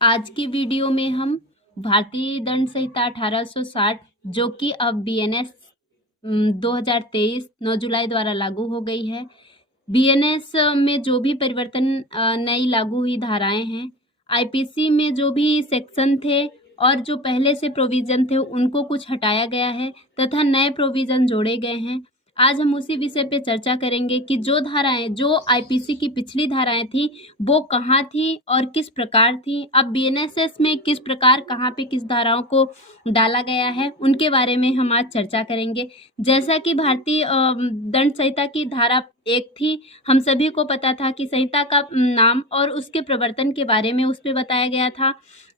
आज की वीडियो में हम भारतीय दंड संहिता 1860 जो कि अब बीएनएस 2023 9 जुलाई द्वारा लागू हो गई है। बीएनएस में जो भी परिवर्तन नई लागू हुई धाराएं हैं, आईपीसी में जो भी सेक्शन थे और जो पहले से प्रोविज़न थे उनको कुछ हटाया गया है तथा नए प्रोविज़न जोड़े गए हैं। आज हम उसी विषय पे चर्चा करेंगे कि जो आईपीसी की पिछली धाराएं थी वो कहाँ थी और किस प्रकार थी, अब बीएनएसएस में किस प्रकार कहाँ पे किस धाराओं को डाला गया है, उनके बारे में हम आज चर्चा करेंगे। जैसा कि भारतीय दंड संहिता की धारा 1 थी, हम सभी को पता था कि संहिता का नाम और उसके प्रवर्तन के बारे में उसमें बताया गया था।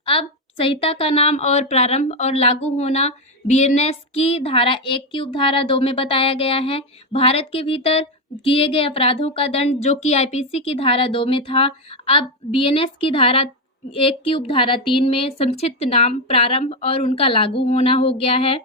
अब संहिता का नाम और प्रारंभ और लागू होना बीएनएस की धारा 1 की उपधारा 2 में बताया गया है। भारत के भीतर किए गए अपराधों का दंड जो कि आईपीसी की धारा 2 में था, अब बीएनएस की धारा 1 की उपधारा 3 में संक्षिप्त नाम, प्रारंभ और उनका लागू होना हो गया है।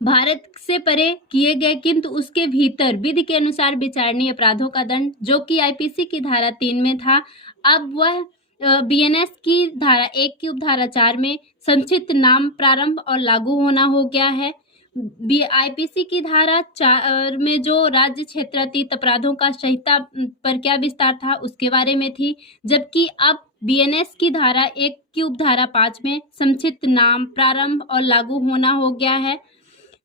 भारत से परे किए गए किंतु उसके भीतर विधि के अनुसार विचारणीय अपराधों का दंड जो कि आईपीसी की धारा 3 में था, अब वह बीएनएस की धारा 1 की उपधारा 4 में संक्षिप्त नाम, प्रारंभ और लागू होना हो गया है। आईपीसी की धारा 4 में जो राज्य क्षेत्रातीत अपराधों का संहिता पर क्या विस्तार था उसके बारे में थी, जबकि अब बीएनएस की धारा 1 की उपधारा 5 में संक्षिप्त नाम, प्रारंभ और लागू होना हो गया है।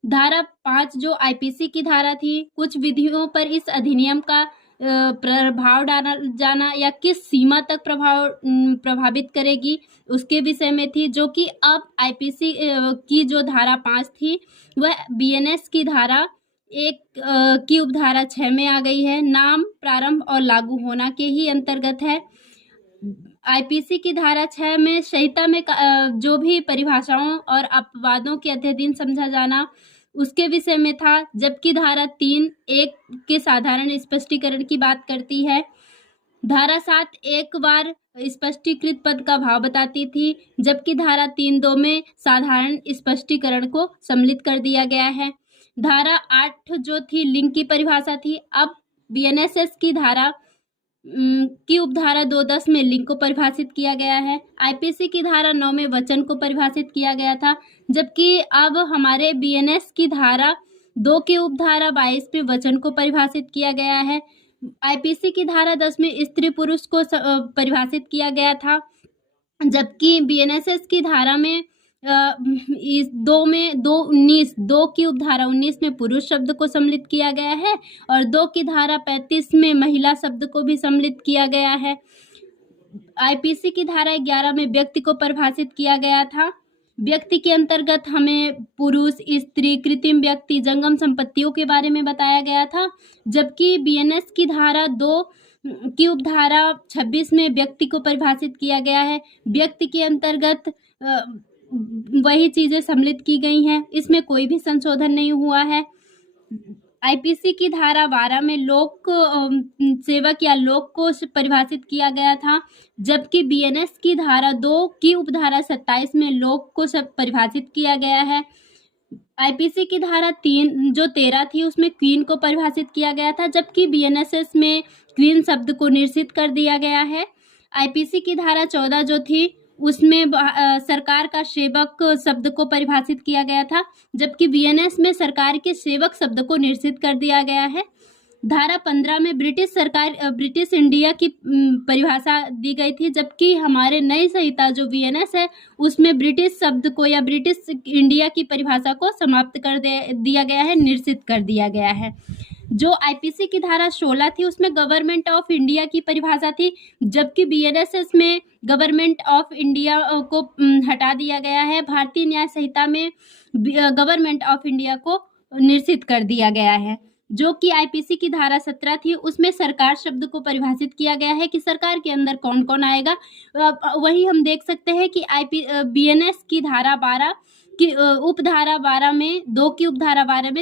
धारा 5 जो आईपीसी की धारा थी, कुछ विधियों पर इस अधिनियम का प्रभाव डाला जाना या किस सीमा तक प्रभावित करेगी उसके विषय में थी, जो कि अब आईपीसी की जो धारा 5 थी वह बीएनएस की धारा 1 की उपधारा 6 में आ गई है। नाम, प्रारंभ और लागू होना के ही अंतर्गत है। आईपीसी की धारा 6 में संहिता में जो भी परिभाषाओं और अपवादों के अध्ययन समझा जाना उसके विषय में था, जबकि धारा 3(1) के साधारण स्पष्टीकरण की बात करती है। धारा 7 एक बार स्पष्टीकृत पद का भाव बताती थी, जबकि धारा 3(2) में साधारण स्पष्टीकरण को सम्मिलित कर दिया गया है। धारा 8 जो थी लिंग की परिभाषा थी, अब बीएनएसएस की धारा की उपधारा 2(10) में लिंग को परिभाषित किया गया है। आईपीसी की धारा 9 में वचन को परिभाषित किया गया था, जबकि अब हमारे बीएनएस की धारा 2 की उपधारा 22 में वचन को परिभाषित किया गया है। आईपीसी की धारा 10 में स्त्री पुरुष को परिभाषित किया गया था, जबकि बीएनएसएस की धारा में इस 2 की उपधारा 19 में पुरुष शब्द को सम्मिलित किया गया है और 2 की धारा 35 में महिला शब्द को भी सम्मिलित किया गया है। आईपीसी की धारा 11 में व्यक्ति को परिभाषित किया गया था। व्यक्ति के अंतर्गत हमें पुरुष, स्त्री, कृत्रिम व्यक्ति, जंगम संपत्तियों के बारे में बताया गया था, जबकि बीएनएस की धारा 2 की उपधारा 26 में व्यक्ति को परिभाषित किया गया है। व्यक्ति के अंतर्गत वही चीजें सम्मिलित की गई हैं, इसमें कोई भी संशोधन नहीं हुआ है। आईपीसी की धारा 12 में लोक सेवक या लोक को परिभाषित किया गया था, जबकि बीएनएस की धारा 2 की उपधारा 27 में लोक को परिभाषित किया गया है। आईपीसी की धारा 13 थी उसमें क्वीन को परिभाषित किया गया था, जबकि बीएनएसएस में क्वीन शब्द को निश्चित कर दिया गया है। आईपीसी की धारा 14 जो थी उसमें सरकार का सेवक शब्द को परिभाषित किया गया था, जबकि बीएनएस में सरकार के सेवक शब्द को निश्चित कर दिया गया है। धारा 15 में ब्रिटिश इंडिया की परिभाषा दी गई थी, जबकि हमारे नई संहिता जो बीएनएस है उसमें ब्रिटिश शब्द को या ब्रिटिश इंडिया की परिभाषा को समाप्त कर दिया गया है, निश्चित कर दिया गया है। जो आईपीसी की धारा 16 थी उसमें गवर्नमेंट ऑफ इंडिया की परिभाषा थी, जबकि बीएनएसएस में गवर्नमेंट ऑफ इंडिया को हटा दिया गया है। भारतीय न्याय संहिता में गवर्नमेंट ऑफ इंडिया को निश्चित कर दिया गया है। जो कि आईपीसी की धारा 17 थी उसमें सरकार शब्द को परिभाषित किया गया है कि सरकार के अंदर कौन कौन आएगा। वही हम देख सकते हैं कि बीएनएस की धारा 12 की उपधारा 12 में 2 की उपधारा 12 में